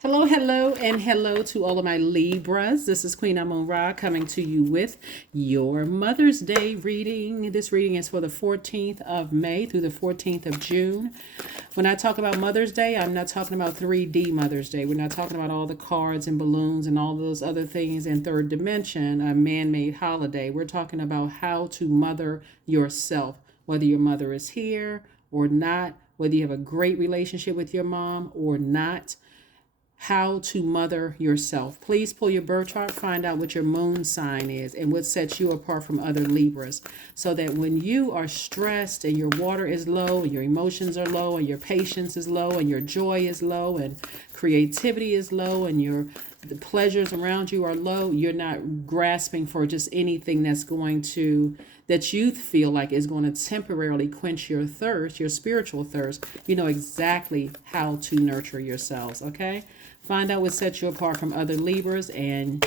Hello, hello, and hello to all of my Libras. This is Queen Amun Ra coming to you with your Mother's Day reading. This reading is for the 14th of May through the 14th of June. When I talk about Mother's Day, I'm not talking about 3D Mother's Day. We're not talking about all the cards and balloons and all those other things in third dimension, a man-made holiday. We're talking about how to mother yourself, whether your mother is here or not, whether you have a great relationship with your mom or not. How to mother yourself. Please pull your birth chart, find out what your moon sign is and what sets you apart from other Libras, so that when you are stressed and your water is low and your emotions are low and your patience is low and your joy is low and creativity is low and the pleasures around you are low, you're not grasping for just anything that you feel like is going to temporarily quench your thirst, your spiritual thirst. You know exactly how to nurture yourselves, okay? Find out what sets you apart from other Libras, and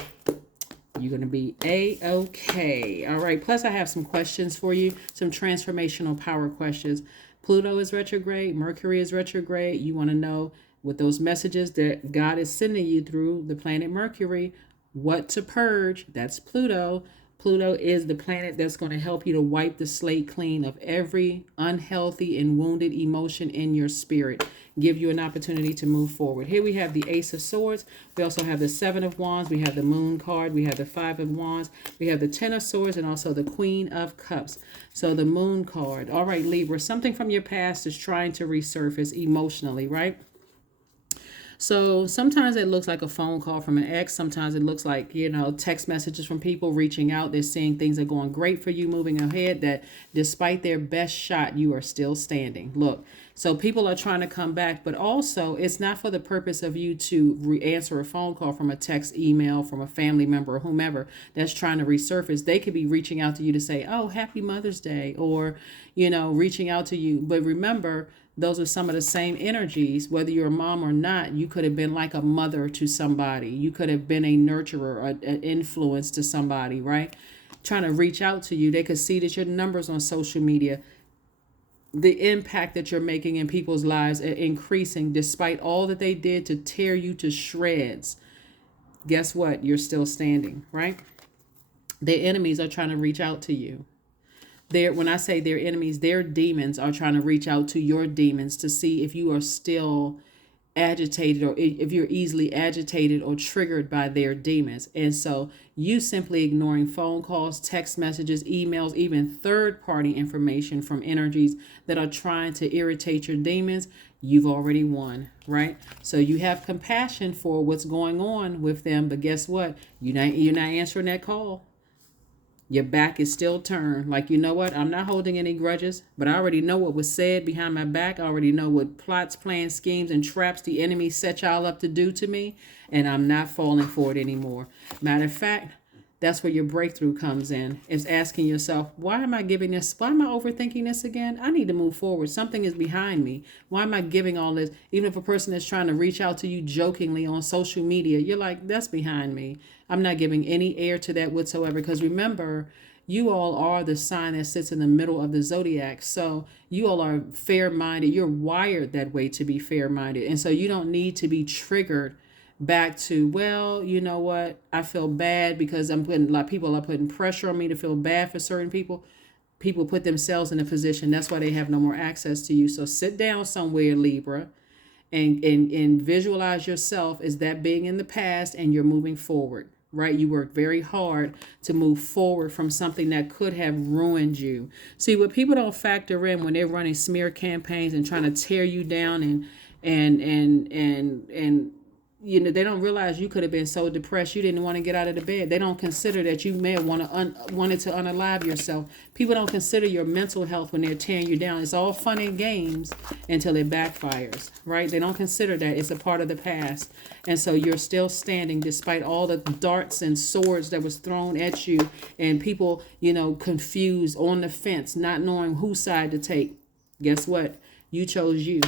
you're going to be A-okay. All right, plus I have some questions for you, some transformational power questions. Pluto is retrograde, Mercury is retrograde. You want to know with those messages that God is sending you through the planet Mercury, what to purge. That's Pluto. Pluto is the planet that's going to help you to wipe the slate clean of every unhealthy and wounded emotion in your spirit. Give you an opportunity to move forward. Here we have the Ace of Swords. We also have the Seven of Wands. We have the Moon card. We have the Five of Wands. We have the Ten of Swords and also the Queen of Cups. So the Moon card. All right, Libra, something from your past is trying to resurface emotionally, right? So sometimes it looks like a phone call from an ex. Sometimes it looks like, text messages from people reaching out. They're saying things are going great for you, moving ahead, that despite their best shot, you are still standing. Look, so people are trying to come back, but also it's not for the purpose of you to answer a phone call from a text, email, from a family member or whomever that's trying to resurface. They could be reaching out to you to say, oh, happy Mother's Day, or, reaching out to you. But remember, those are some of the same energies. Whether you're a mom or not, you could have been like a mother to somebody. You could have been a nurturer, an influence to somebody, right? Trying to reach out to you. They could see that your numbers on social media, the impact that you're making in people's lives are increasing despite all that they did to tear you to shreds. Guess what? You're still standing, right? Their enemies are trying to reach out to you. When I say their enemies, their demons are trying to reach out to your demons to see if you are still agitated, or if you're easily agitated or triggered by their demons. And so you simply ignoring phone calls, text messages, emails, even third party information from energies that are trying to irritate your demons, you've already won, right? So you have compassion for what's going on with them, but guess what? You're not answering that call. Your back is still turned. Like, you know what? I'm not holding any grudges, but I already know what was said behind my back. I already know what plots, plans, schemes, and traps the enemy set y'all up to do to me, and I'm not falling for it anymore. Matter of fact, that's where your breakthrough comes in. It's asking yourself, why am I giving this? Why am I overthinking this again? I need to move forward. Something is behind me. Why am I giving all this? Even if a person is trying to reach out to you jokingly on social media, you're like, that's behind me. I'm not giving any air to that whatsoever, because remember, you all are the sign that sits in the middle of the zodiac. So you all are fair-minded. You're wired that way to be fair-minded. And so you don't need to be triggered back to, well, you know what? I feel bad because people are putting pressure on me to feel bad for certain people. People put themselves in a position. That's why they have no more access to you. So sit down somewhere, Libra, and visualize yourself as that being in the past, and you're moving forward. Right? You worked very hard to move forward from something that could have ruined you. See, what people don't factor in when they're running smear campaigns and trying to tear you down and they don't realize you could have been so depressed you didn't want to get out of the bed. They don't consider that you may have wanted to unalive yourself. People don't consider your mental health when they're tearing you down. It's all fun and games until it backfires, right? They don't consider that. It's a part of the past. And so you're still standing despite all the darts and swords that was thrown at you, and people, confused, on the fence, not knowing whose side to take. Guess what? You chose you.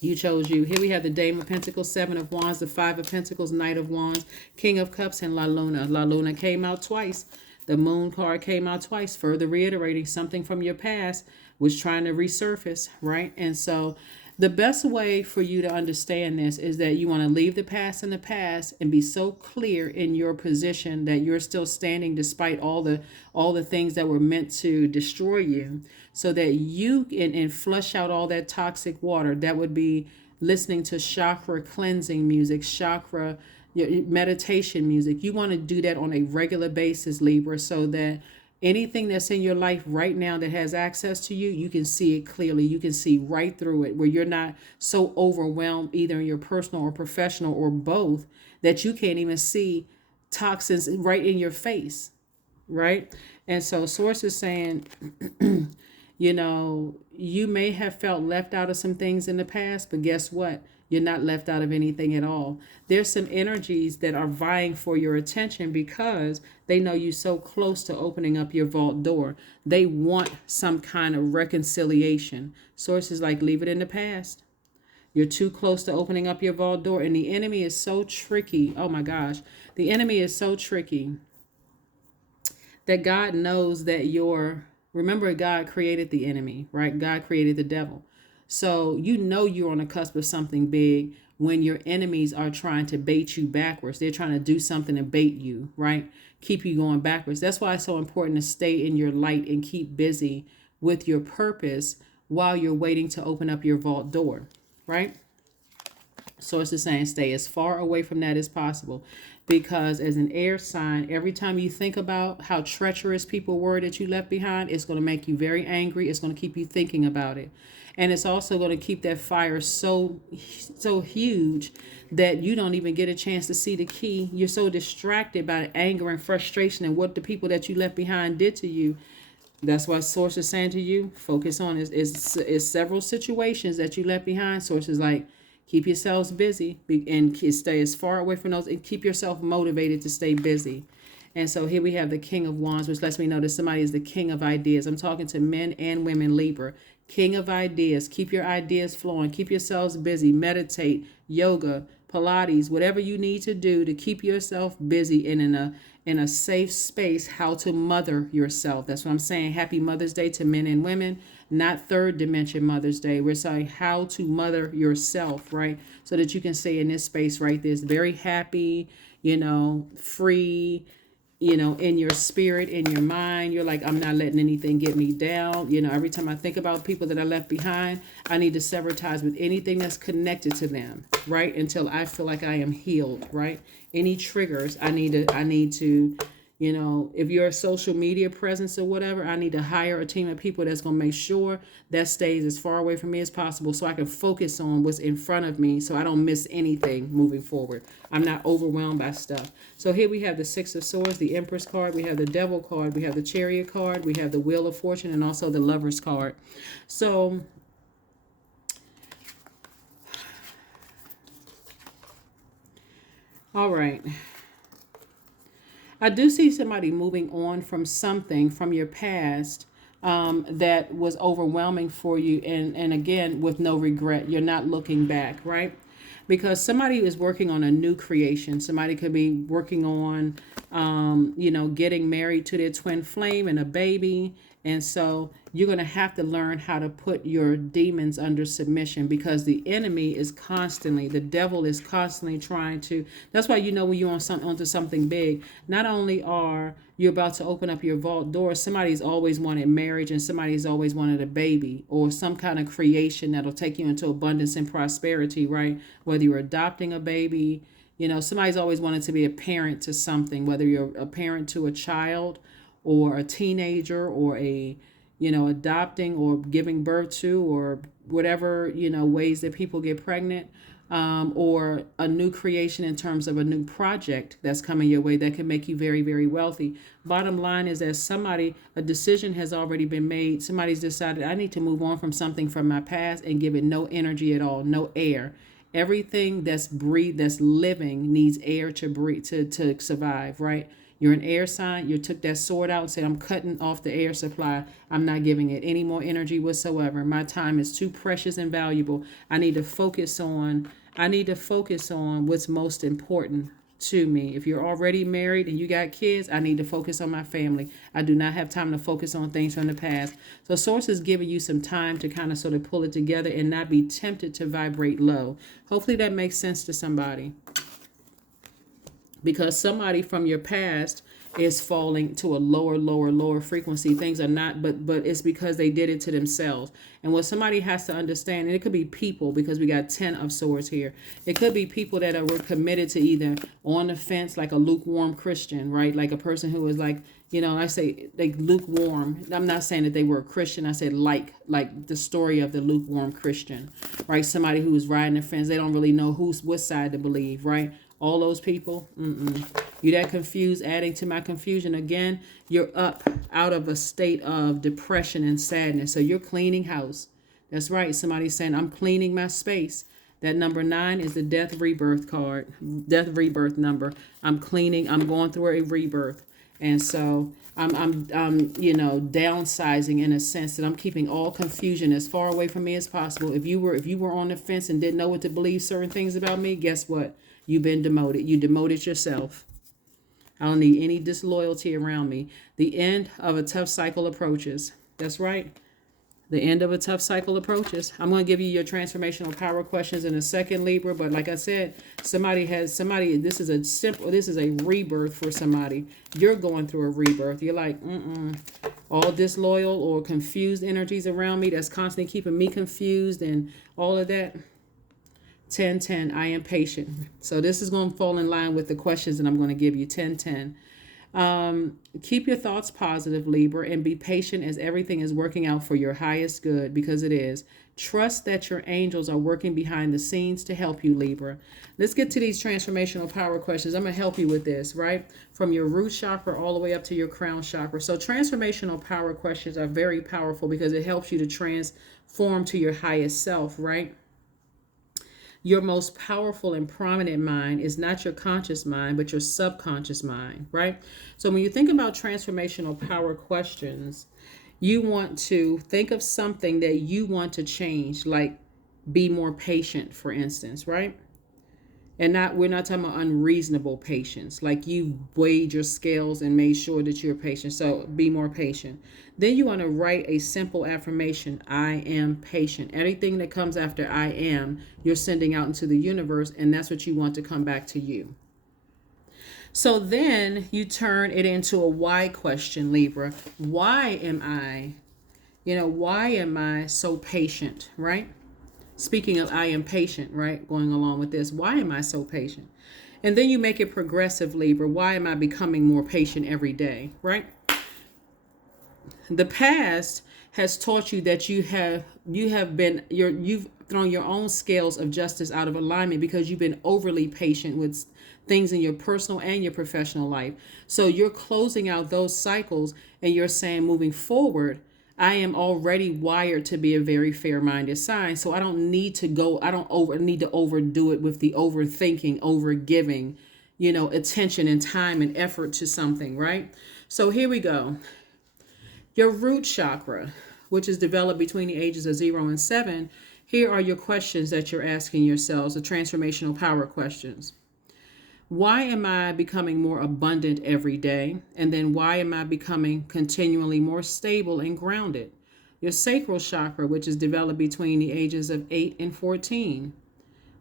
You chose you. Here we have the Dame of Pentacles, Seven of Wands, the Five of Pentacles, Knight of Wands, King of Cups, and La Luna. La Luna came out twice. The Moon card came out twice, further reiterating something from your past was trying to resurface, right? And so The best way for you to understand this is that you want to leave the past in the past and be so clear in your position that you're still standing despite all the things that were meant to destroy you, so that you can and flush out all that toxic water. That would be listening to chakra cleansing music, chakra meditation music. You want to do that on a regular basis, Libra, so that anything that's in your life right now that has access to you, you can see it clearly. You can see right through it, where you're not so overwhelmed, either in your personal or professional or both, that you can't even see toxins right in your face, right? And so Source is saying, you may have felt left out of some things in the past, but guess what? You're not left out of anything at all. There's some energies that are vying for your attention because they know you're so close to opening up your vault door. They want some kind of reconciliation. Source is like, leave it in the past. You're too close to opening up your vault door. And the enemy is so tricky. Oh my gosh. The enemy is so tricky that God knows that remember, God created the enemy, right? God created the devil. So you're on the cusp of something big when your enemies are trying to bait you backwards. They're trying to do something to bait you, right? Keep you going backwards. That's why it's so important to stay in your light and keep busy with your purpose while you're waiting to open up your vault door, right? Source is saying stay as far away from that as possible, because as an air sign, every time you think about how treacherous people were that you left behind, it's going to make you very angry. It's going to keep you thinking about it. And it's also going to keep that fire so huge that you don't even get a chance to see the key. You're so distracted by anger and frustration and what the people that you left behind did to you. That's why Source is saying to you, focus on is several situations that you left behind. Source is like, keep yourselves busy and stay as far away from those, and keep yourself motivated to stay busy. And so here we have the King of Wands, which lets me know that somebody is the king of ideas. I'm talking to men and women, Libra. King of ideas. Keep your ideas flowing. Keep yourselves busy. Meditate, yoga, Pilates, whatever you need to do to keep yourself busy and in a safe space, how to mother yourself. That's what I'm saying. Happy Mother's Day to men and women, not third dimension Mother's Day. We're saying how to mother yourself, right? So that you can stay in this space right there. It's very happy, free, in your spirit, in your mind. You're like, I'm not letting anything get me down. Every time I think about people that I left behind, I need to sever ties with anything that's connected to them, right? Until I feel like I am healed, right? Any triggers, I need to, if you're a social media presence or whatever, I need to hire a team of people that's going to make sure that stays as far away from me as possible, so I can focus on what's in front of me, so I don't miss anything moving forward. I'm not overwhelmed by stuff. So here we have the Six of Swords, the Empress card, we have the Devil card, we have the Chariot card, we have the Wheel of Fortune, and also the Lovers card. So all right. I do see somebody moving on from something from your past that was overwhelming for you. And again, with no regret, you're not looking back, right? Because somebody is working on a new creation. Somebody could be working on, getting married to their twin flame and a baby. And so you're going to have to learn how to put your demons under submission, because the enemy is the devil is constantly trying to. That's why when you're onto something big, not only are you about to open up your vault door, somebody's always wanted marriage, and somebody's always wanted a baby or some kind of creation that'll take you into abundance and prosperity, right? Whether you're adopting a baby, somebody's always wanted to be a parent to something, whether you're a parent to a child or a teenager, or adopting or giving birth to, or whatever, ways that people get pregnant, or a new creation in terms of a new project that's coming your way that can make you very, very wealthy. Bottom line is that a decision has already been made. Somebody's decided, I need to move on from something from my past and give it no energy at all, no air. Everything that's living needs air to breathe, to survive, right? You're an air sign. You took that sword out and said, I'm cutting off the air supply. I'm not giving it any more energy whatsoever. My time is too precious and valuable. I need to focus on what's most important. to me. If you're already married and you got kids, I need to focus on my family. I do not have time to focus on things from the past. So Source is giving you some time to kind of sort of pull it together and not be tempted to vibrate low. Hopefully that makes sense to somebody. Because somebody from your past is falling to a lower frequency. Things are not, but it's because they did it to themselves. And what somebody has to understand, and it could be people, because we got 10 of swords here. It could be people that were committed to either on the fence, like a lukewarm Christian, right? Like a person who is like, I say like lukewarm. I'm not saying that they were a Christian. I said like the story of the lukewarm Christian, right? Somebody who is riding the fence. They don't really know what side to believe, right? All those people, you that confused, adding to my confusion again, you're up out of a state of depression and sadness. So you're cleaning house. That's right. Somebody's saying, I'm cleaning my space. That number 9 is the death rebirth card, death rebirth number. I'm cleaning, I'm going through a rebirth. And so I'm downsizing in a sense that I'm keeping all confusion as far away from me as possible. If you were on the fence and didn't know what to believe certain things about me, guess what? You've been demoted. You demoted yourself. I don't need any disloyalty around me. The end of a tough cycle approaches. That's right. The end of a tough cycle approaches. I'm going to give you your transformational power questions in a second, Libra. But like I said, this is a rebirth for somebody. You're going through a rebirth. You're like, all disloyal or confused energies around me that's constantly keeping me confused and all of that. 10-10, I am patient. So this is going to fall in line with the questions that I'm going to give you. 10-10. Keep your thoughts positive, Libra, and be patient as everything is working out for your highest good, because it is. Trust that your angels are working behind the scenes to help you, Libra. Let's get to these transformational power questions. I'm going to help you with this, right? From your root chakra all the way up to your crown chakra. So transformational power questions are very powerful because it helps you to transform to your highest self, right? Your most powerful and prominent mind is not your conscious mind, but your subconscious mind, right? So when you think about transformational power questions, you want to think of something that you want to change, like be more patient, for instance, right? And we're not talking about unreasonable patience, like you've weighed your scales and made sure that you're patient. So be more patient. Then you want to write a simple affirmation. I am patient. Anything that comes after I am, you're sending out into the universe, and that's what you want to come back to you. So then you turn it into a why question, Libra. Why am I so patient, right? Speaking of I am patient, right? Going along with this, why am I so patient? And then you make it progressive, Libra. Why am I becoming more patient every day, right? The past has taught you that you've thrown your own scales of justice out of alignment because you've been overly patient with things in your personal and your professional life. So you're closing out those cycles and you're saying, moving forward, I am already wired to be a very fair-minded sign. So I don't need to overdo it with the overthinking, overgiving, attention and time and effort to something, right? So here we go. Your root chakra, which is developed between the ages of 0 and 7, here are your questions that you're asking yourselves, the transformational power questions. Why am I becoming more abundant every day? And then why am I becoming continually more stable and grounded? Your sacral chakra, which is developed between the ages of 8 and 14.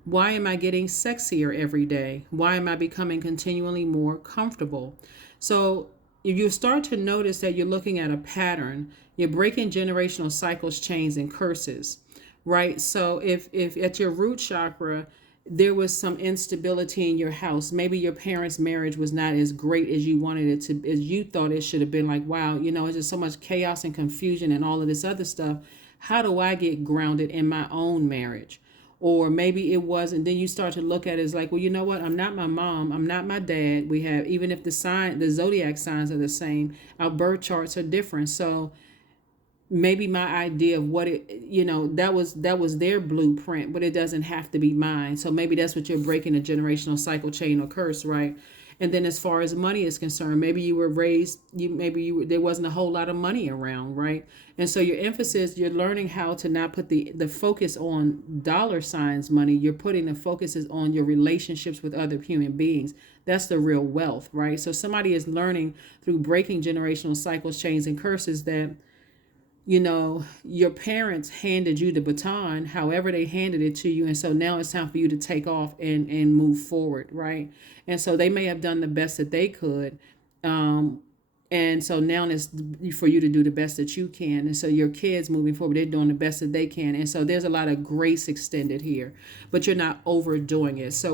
Why am I getting sexier every day? Why am I becoming continually more comfortable? So if you start to notice that you're looking at a pattern, you're breaking generational cycles, chains, and curses, right? So if at your root chakra, there was some instability in your house. Maybe your parents' marriage was not as great as you wanted it to, as you thought it should have been. Like, wow, it's just so much chaos and confusion and all of this other stuff. How do I get grounded in my own marriage? Or maybe it wasn't. Then you start to look at it as like, well, you know what? I'm not my mom. I'm not my dad. We have, even if the zodiac signs are the same, our birth charts are different. So maybe my idea of what that was their blueprint, but it doesn't have to be mine. So maybe that's what you're breaking, a generational cycle, chain, or curse, right? And then as far as money is concerned, maybe you were raised, there wasn't a whole lot of money around, right? And so your emphasis, you're learning how to not put the focus on dollar signs money. You're putting the focuses on your relationships with other human beings. That's the real wealth, right? So somebody is learning through breaking generational cycles, chains, and curses that, your parents handed you the baton, however they handed it to you. And so now it's time for you to take off and move forward, right? And so they may have done the best that they could. And so now it's for you to do the best that you can. And so your kids moving forward, they're doing the best that they can. And so there's a lot of grace extended here, but you're not overdoing it. So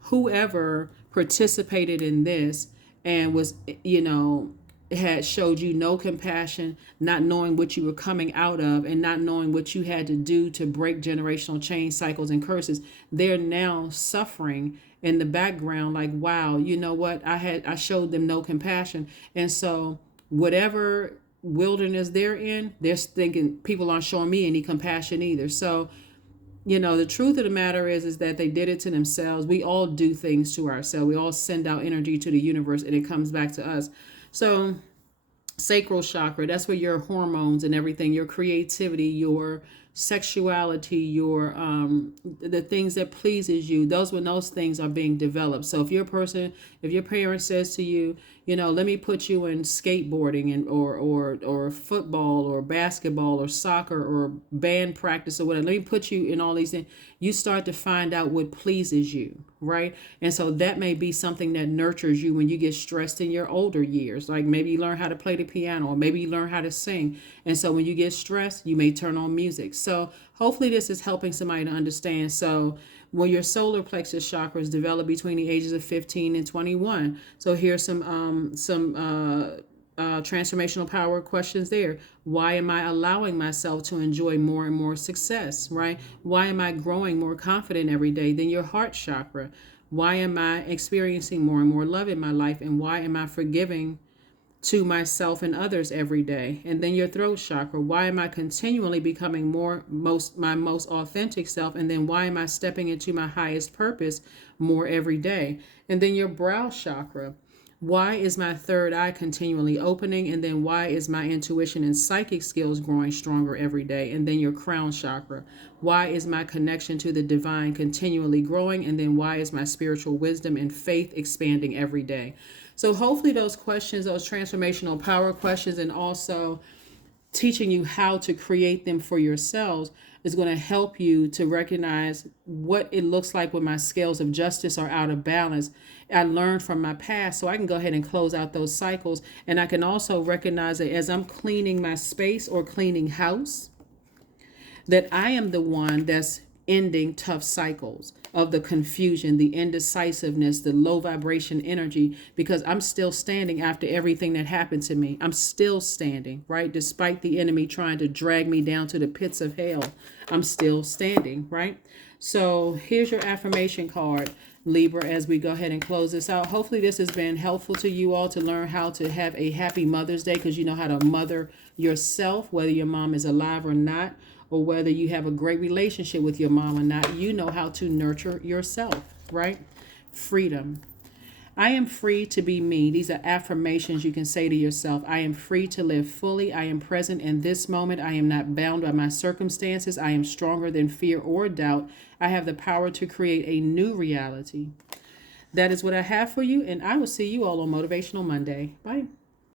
whoever participated in this and was, had showed you no compassion, not knowing what you were coming out of and not knowing what you had to do to break generational chain cycles and curses, they're now suffering in the background like, wow, you know what? I showed them no compassion. And so whatever wilderness they're in, they're thinking people aren't showing me any compassion either. So the truth of the matter is that they did it to themselves. We all do things to ourselves. We all send out energy to the universe and it comes back to us. So sacral chakra, that's where your hormones and everything, your creativity, your sexuality, your the things that pleases you, when those things are being developed. So if your parent says to you, let me put you in skateboarding and or football or basketball or soccer or band practice or whatever, let me put you in all these things, you start to find out what pleases you, right? And so that may be something that nurtures you when you get stressed in your older years. Like maybe you learn how to play the piano or maybe you learn how to sing. And so when you get stressed, you may turn on music. So hopefully this is helping somebody to understand. So when your solar plexus chakras develop between the ages of 15 and 21. So here's some transformational power questions there. Why am I allowing myself to enjoy more and more success, right? Why am I growing more confident every day? Then your heart chakra. Why am I experiencing more and more love in my life? And why am I forgiving to myself and others every day? And then your throat chakra. Why am I continually becoming my most authentic self? And then why am I stepping into my highest purpose more every day? And then your brow chakra. Why is my third eye continually opening? And then why is my intuition and psychic skills growing stronger every day? And then your crown chakra. Why is my connection to the divine continually growing? And then why is my spiritual wisdom and faith expanding every day? So hopefully those questions, those transformational power questions, and also teaching you how to create them for yourselves is going to help you to recognize what it looks like when my scales of justice are out of balance. I learned from my past, so I can go ahead and close out those cycles. And I can also recognize that as I'm cleaning my space or cleaning house, that I am the one that's ending tough cycles of the confusion, the indecisiveness, the low vibration energy, because I'm still standing after everything that happened to me. I'm still standing, right? Despite the enemy trying to drag me down to the pits of hell, I'm still standing, right? So here's your affirmation card, Libra, as we go ahead and close this out. Hopefully this has been helpful to you all to learn how to have a happy Mother's Day, because you know how to mother yourself, whether your mom is alive or not, or whether you have a great relationship with your mom or not. You know how to nurture yourself, right? Freedom. I am free to be me. These are affirmations you can say to yourself. I am free to live fully. I am present in this moment. I am not bound by my circumstances. I am stronger than fear or doubt. I have the power to create a new reality. That is what I have for you, and I will see you all on Motivational Monday. Bye.